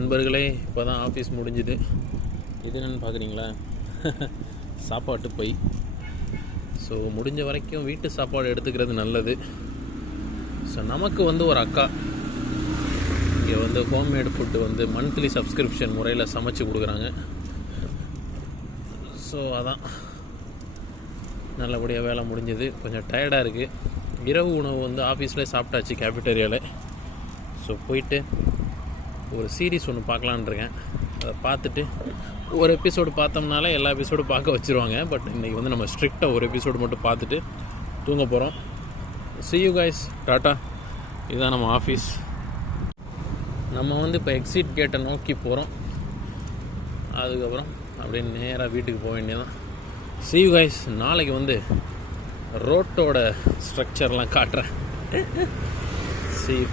நண்பர்களே, இப்போ தான் ஆஃபீஸ் முடிஞ்சுது. இது என்னென்னு பார்க்குறீங்களா? சாப்பாட்டு பை. ஸோ முடிஞ்ச வரைக்கும் வீட்டு சாப்பாடு எடுத்துக்கிறது நல்லது. ஸோ நமக்கு ஒரு அக்கா இங்கே ஹோம்மேடு ஃபுட்டு மந்த்லி சப்ஸ்கிரிப்ஷன் முறையில் சமைச்சு கொடுக்குறாங்க. ஸோ அதான் நல்லபடியாக வேலை முடிஞ்சது. கொஞ்சம் டயர்டாக இருக்குது. இரவு உணவு ஆஃபீஸ்லேயே சாப்பிட்டாச்சு, கேஃபிட்டேரியாவில். ஸோ போயிட்டு ஒரு சீரீஸ் ஒன்று பார்க்கலான் இருக்கேன். அதை பார்த்துட்டு ஒரு எபிசோடு பார்த்தோம்னாலே எல்லா எபிசோடும் பார்க்க வச்சுருவாங்க. பட் இன்றைக்கி நம்ம ஸ்ட்ரிக்டாக ஒரு எபிசோடு மட்டும் பார்த்துட்டு தூங்க போகிறோம். see you guys, tata. இதுதான் நம்ம ஆஃபீஸ். நம்ம இப்போ எக்ஸிட் கேட்டை நோக்கி போகிறோம். அதுக்கப்புறம் அப்படியே நேராக வீட்டுக்கு போக வேண்டியதான். see you guys. நாளைக்கு ரோட்டோட ஸ்ட்ரக்சர்லாம் காட்டுறேன். see you.